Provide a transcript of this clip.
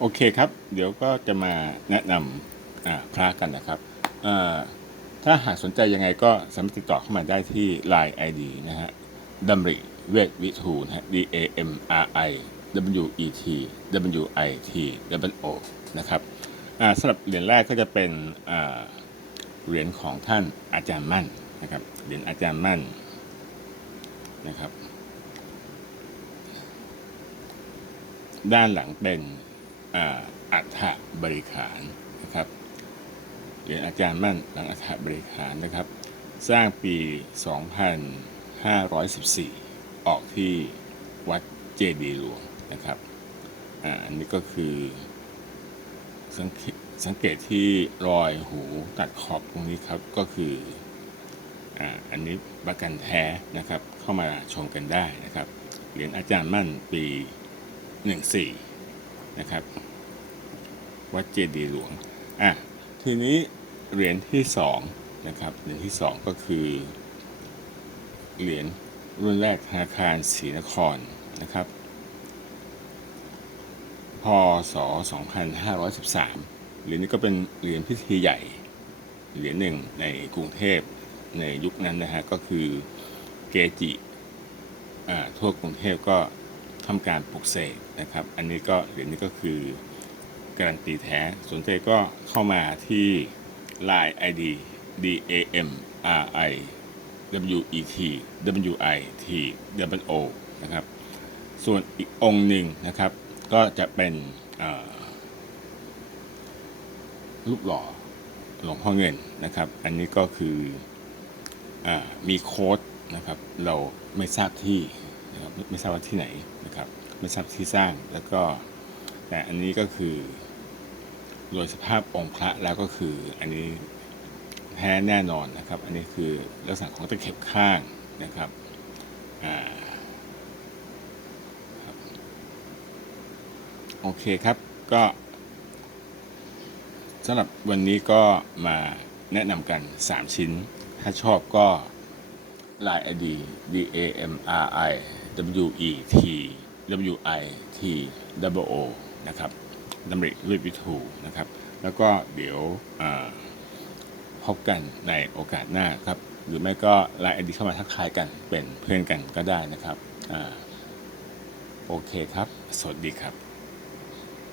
โอเคครับ เดี๋ยวก็จะมาแนะนำพระกันนะครับถ้าหากสนใจยังไงก็สามารถติดต่อเข้ามาได้ที่ Line ID นะฮะดัมริเวทวิทูนะฮะ D A M R I W E T W I T W O นะครับอ่าสำหรับเหรียญแรกก็จะเป็นเหรียญของท่านอาจารย์มั่นนะครับเหรียญอาจารย์มั่นนะครับ ด้านหลังเป็น อัฐบริขารนะครับเหรียญอาจารย์มั่นหลังอัฐบริขารนะครับ สร้างปี 2514 ออกที่วัดเจดีหลวงนะครับอ,อันนี้ก็คือสังเกตสังเกตที่รอยหูตัดขอบตรงนี้ครับก็คือออันนี้ประกันแท้นะครับเข้ามาชมกันได้นะครับเหรียญอาจารย์มั่นปี 14 นะครับ วัดเจดีย์หลวงอะทีนี้เหรียญที่สองนะครับเหรียญที่สองก็คือ เหรียญรุ่นแรกธนาคารศรีนครนะครับพศ 2513 เหรียญนี้ก็เป็นเหรียญพิธีใหญ่ เหรียญหนึ่งในกรุงเทพในยุคนั้นนะฮะก็คือเกจิทั่วกรุงเทพก็ ทำการปลุกเสกนะครับ อันนี้ก็เหรียญนี้ก็คือการันตีแท้สนใจก็เข้ามาที่ Line ID D A M R I W E T W I T W O นะครับ ส่วนอีกองหนึ่งนะครับ ก็จะเป็นรูปหล่อหลวงพ่อเงินนะครับ อันนี้ก็คืออมีโค้ดนะครับ เราไม่ทราบที่ นะครับไม่ไม่ทราบว่าที่ไหนนะครับไม่ทราบที่สร้างแล้วก็แต่อันนี้ก็คือ โดยสภาพองค์พระแล้วก็คืออันนี้แท้แน่นอนนะครับ อันนี้คือลักษณะของตะเข็บข้างนะครับอ่าครับโอเคครับก็สำหรับวันนี้ก็มาแนะนำกัน 3 ชิ้น ถ้าชอบก็ Line ID D A M R I W E T W I T W O นะครับดำริวิวิทูนะครับ แล้วก็เดี๋ยวพบกันในโอกาสหน้าครับ หรือไม่ก็ Line ID เข้ามาทักทายกันเป็นเพื่อนกันก็ได้นะครับอโอเคครับ สวัสดีครับ